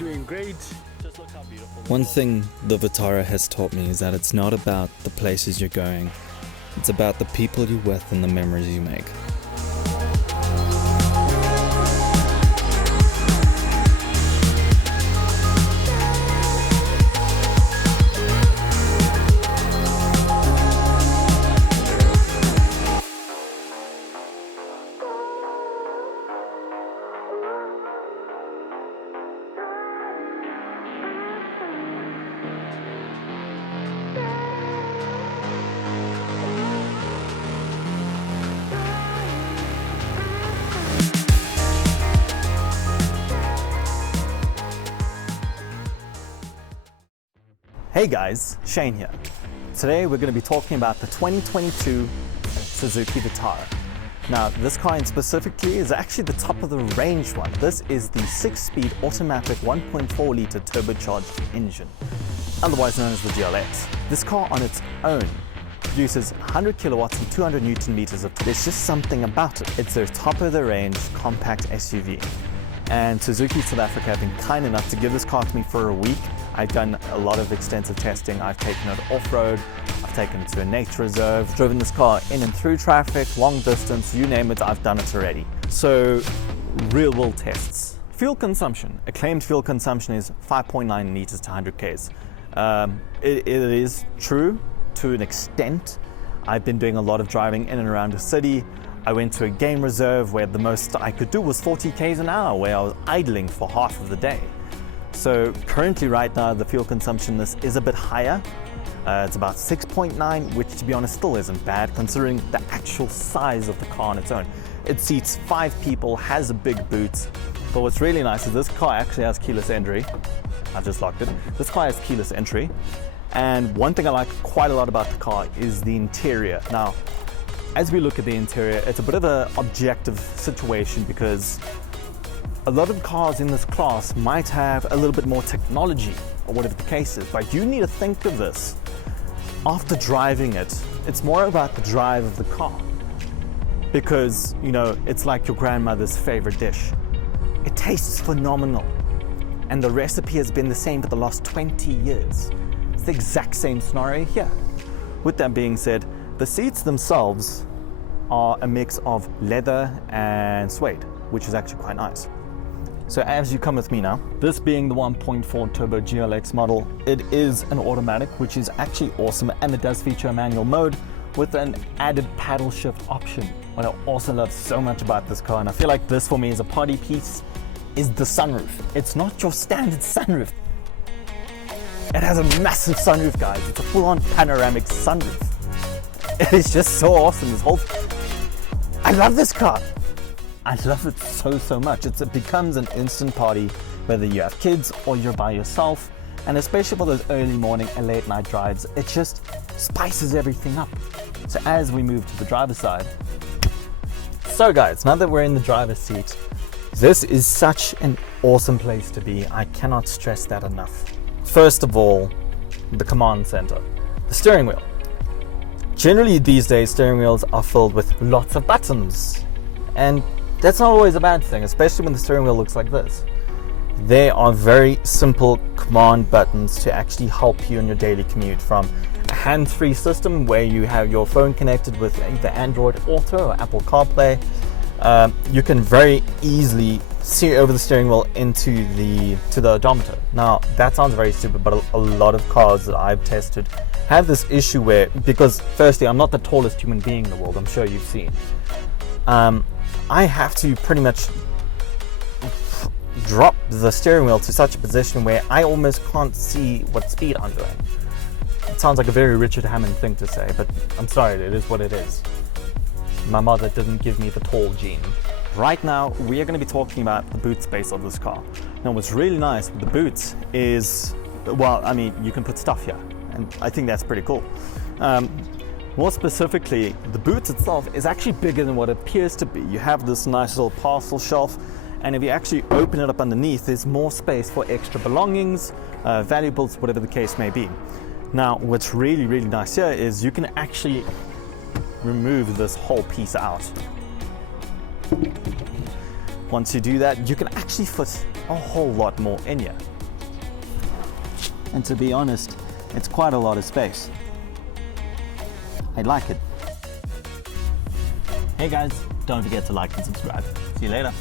doing great. Just look how beautiful. One thing the Vitara has taught me is that it's not about the places you're going, it's about the people you're with and the memories you make. Hey guys, Shane here. Today we're going to be talking about the 2022 Suzuki Vitara. Now this car in specifically is actually the top of the range one. This is the 6-speed automatic 1.4 litre turbocharged engine, otherwise known as the GLX. This car on its own produces 100 kilowatts and 200 newton meters of torque. There's just something about it. It's their top of the range compact SUV. And Suzuki South Africa have been kind enough to give this car to me for a week. I've done a lot of extensive testing. I've taken it off-road, I've taken it to a nature reserve, driven this car in and through traffic, long distance, you name it, I've done it already. So, real world tests. Fuel consumption. Acclaimed fuel consumption is 5.9 liters to 100 Ks. It is true to an extent. I've been doing a lot of driving in and around the city. I went to a game reserve where the most I could do was 40 Ks an hour, where I was idling for half of the day. So currently right now the fuel consumption this is a bit higher. It's about 6.9, which to be honest still isn't bad considering the actual size of the car on its own. It seats 5 people, has a big boot, but what's really nice is this car actually has keyless entry. I've just locked it. This car has keyless entry, and one thing I like quite a lot about the car is the interior. Now, as we look at the interior, it's a bit of an objective situation because a lot of cars in this class might have a little bit more technology or whatever the case is, but you need to think of this after driving it. It's more about the drive of the car because, you know, it's like your grandmother's favorite dish. It tastes phenomenal and the recipe has been the same for the last 20 years. It's the exact same scenario here. With that being said, the seats themselves are a mix of leather and suede, which is actually quite nice. So as you come with me now, this being the 1.4 turbo GLX model, it is an automatic, which is actually awesome, and it does feature a manual mode with an added paddle shift option. What I also love so much about this car, and I feel like this for me is a party piece, is the sunroof. It's not your standard sunroof. It has a massive sunroof, guys. It's a full-on panoramic sunroof. It is just so awesome, this whole... I love this car. I love it so much. It becomes an instant party, whether you have kids or you're by yourself, and especially for those early morning and late night drives, it just spices everything up. So as we move to the driver's side, so guys, now that we're in the driver's seat, this is such an awesome place to be. I cannot stress that enough. First of all, the command center, the steering wheel. Generally these days, steering wheels are filled with lots of buttons, and that's not always a bad thing, especially when the steering wheel looks like this. There are very simple command buttons to actually help you in your daily commute, from a hands-free system where you have your phone connected with either Android Auto or Apple CarPlay. You can very easily steer over the steering wheel into the odometer. Now that sounds very stupid, but a lot of cars that I've tested have this issue where, because firstly I'm not the tallest human being in the world, I'm sure you've seen. I have to pretty much drop the steering wheel to such a position where I almost can't see what speed I'm doing. It sounds like a very Richard Hammond thing to say, but I'm sorry, it is what it is. My mother didn't give me the tall gene. Right now, we are going to be talking about the boot space of this car. Now, what's really nice with the boots is, well, I mean, you can put stuff here, and I think that's pretty cool. More specifically, the boot itself is actually bigger than what it appears to be. You have this nice little parcel shelf, and if you actually open it up underneath, there's more space for extra belongings, valuables, whatever the case may be. Now, what's really nice here is you can actually remove this whole piece out. Once you do that, you can actually fit a whole lot more in here. And to be honest, it's quite a lot of space. I like it. Hey guys, don't forget to like and subscribe. See you later.